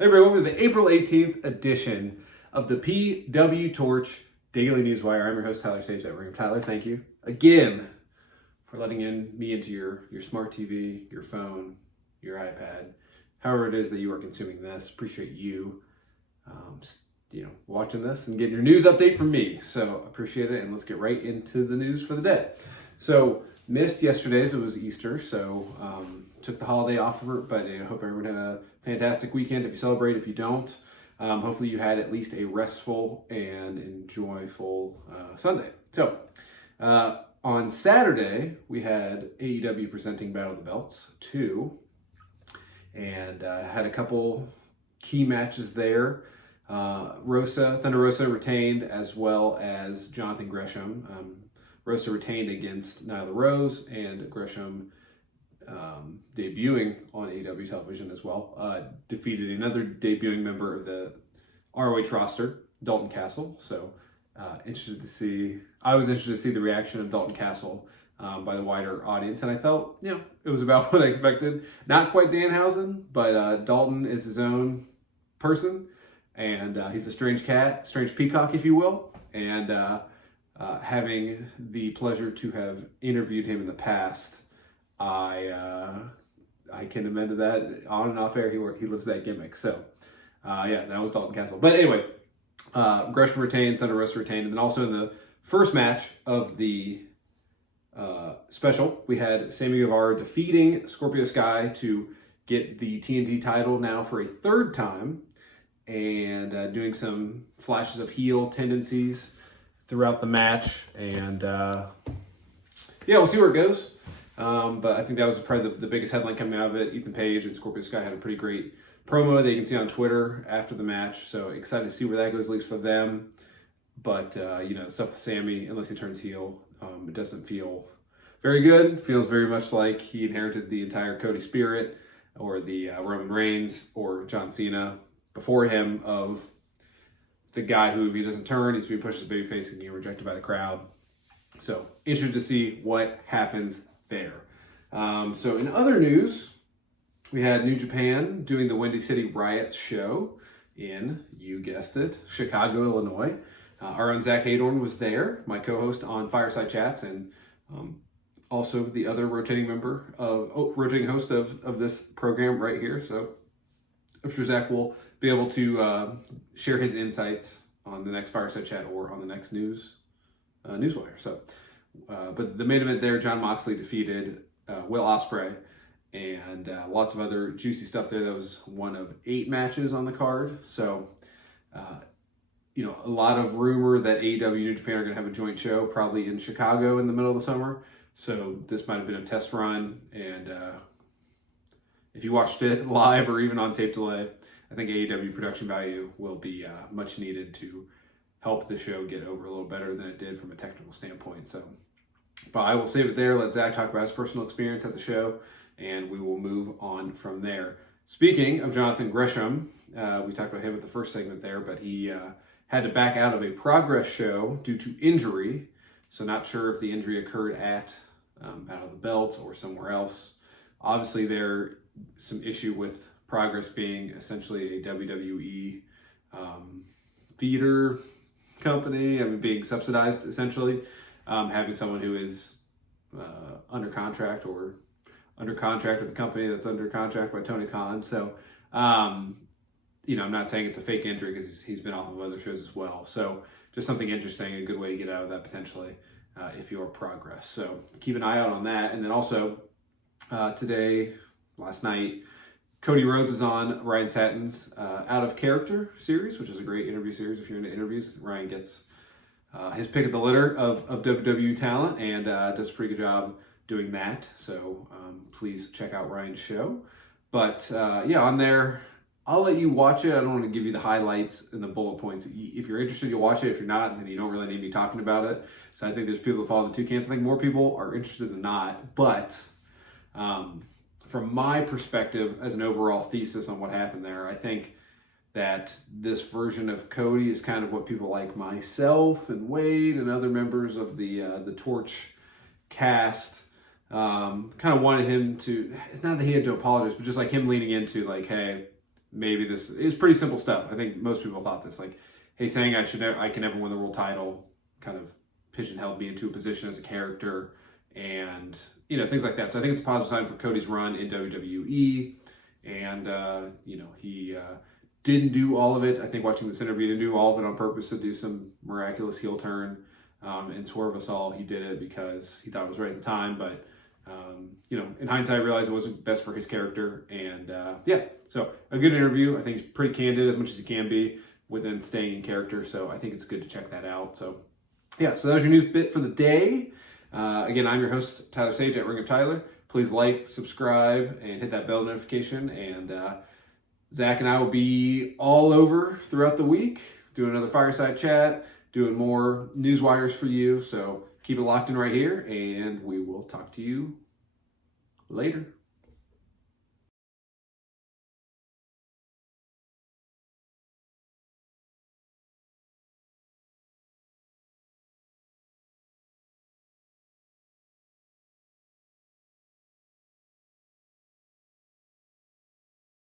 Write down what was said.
Hey everyone, welcome to the April 18th edition of the PWTorch Daily Newswire. I'm your host, Tyler Sage at Ring. Tyler, thank you again for letting me into your smart TV, your phone, your iPad, however it is that you are consuming this. Appreciate you, watching this and getting your news update from me. So appreciate it, and let's get right into the news for the day. So missed yesterday's, it was Easter, so took the holiday off of it, but I hope everyone had a fantastic weekend. If you celebrate, if you don't, hopefully you had at least a restful and enjoyable Sunday. So on Saturday, we had AEW presenting Battle of the Belts 2, and had a couple key matches there. Thunder Rosa retained, as well as Jonathan Gresham. Rosa retained against Nyla Rose, and Gresham, debuting on AEW television as well, defeated another debuting member of the ROH roster, Dalton Castle. So I was interested to see the reaction of Dalton Castle by the wider audience, and I felt, it was about what I expected. Not quite Danhausen, but Dalton is his own person, and he's a strange cat, strange peacock, if you will, and having the pleasure to have interviewed him in the past, I can amend to that. On and off air, he lives that gimmick. So, that was Dalton Castle. But anyway, Gresham retained, Thunder Rosa retained, and then also in the first match of the special, we had Sammy Guevara defeating Scorpio Sky to get the TNT title now for a third time, and doing some flashes of heel tendencies throughout the match. And we'll see where it goes. But I think that was probably the biggest headline coming out of it. Ethan Page and Scorpio Sky had a pretty great promo that you can see on Twitter after the match. So excited to see where that goes, at least for them. But, the stuff with Sammy, unless he turns heel, it doesn't feel very good. It feels very much like he inherited the entire Cody spirit, or the Roman Reigns or John Cena before him, of the guy who, if he doesn't turn, he's being pushed as a babyface and being rejected by the crowd. So interested to see what happens there. So in other news, we had New Japan doing the Windy City Riot show in, you guessed it, Chicago, Illinois. Our own Zach Hadorn was there, my co-host on Fireside Chats, and also the other rotating host of this program right here. So I'm sure Zach will be able to share his insights on the next Fireside Chat or on the next Newswire. So, but the main event there, Jon Moxley defeated Will Ospreay, and lots of other juicy stuff there. That was one of 8 matches on the card. So, a lot of rumor that AEW and New Japan are going to have a joint show, probably in Chicago in the middle of the summer. So this might have been a test run, and if you watched it live or even on tape delay, I think AEW production value will be much needed to help the show get over a little better than it did from a technical standpoint. So, but I will save it there. Let Zach talk about his personal experience at the show, and we will move on from there. Speaking of Jonathan Gresham, we talked about him at the first segment there, but he had to back out of a Progress show due to injury. So not sure if the injury occurred at Battle of the Belts or somewhere else. Obviously, there's some issue with Progress being essentially a WWE feeder company, being subsidized essentially, having someone who is under contract with the company that's under contract by Tony Khan. So, I'm not saying it's a fake injury, because he's been off of other shows as well. So just something interesting, a good way to get out of that potentially if you're Progress. So keep an eye out on that. And then also last night, Cody Rhodes is on Ryan Satin's Out of Character series, which is a great interview series. If you're into interviews, Ryan gets his pick of the litter of WWE talent, and does a pretty good job doing that. So please check out Ryan's show. But on there, I'll let you watch it. I don't want to give you the highlights and the bullet points. If you're interested, you'll watch it. If you're not, then you don't really need me talking about it. So I think there's people that fall in the two camps. I think more people are interested than not. But from my perspective, as an overall thesis on what happened there, I think that this version of Cody is kind of what people like myself and Wade and other members of the Torch cast kind of wanted him to, it's not that he had to apologize, but just like him leaning into like, hey, maybe this is pretty simple stuff. I think most people thought this, like, hey, saying I can never win the world title kind of pigeonholed me into a position as a character, and things like that. So I think it's a positive sign for Cody's run in WWE, and he didn't do all of it. I think watching this interview, didn't do all of it on purpose to do some miraculous heel turn and swerve us all. He did it because he thought it was right at the time, but in hindsight, I realized it wasn't best for his character. And so a good interview. I think he's pretty candid as much as he can be within staying in character. So I think it's good to check that out. So yeah, so that was your news bit for the day. Again, I'm your host, Tyler Sage at Ring of Tyler. Please like, subscribe, and hit that bell notification. And Zach and I will be all over throughout the week, doing another fireside chat, doing more Newswires for you. So keep it locked in right here, and we will talk to you later.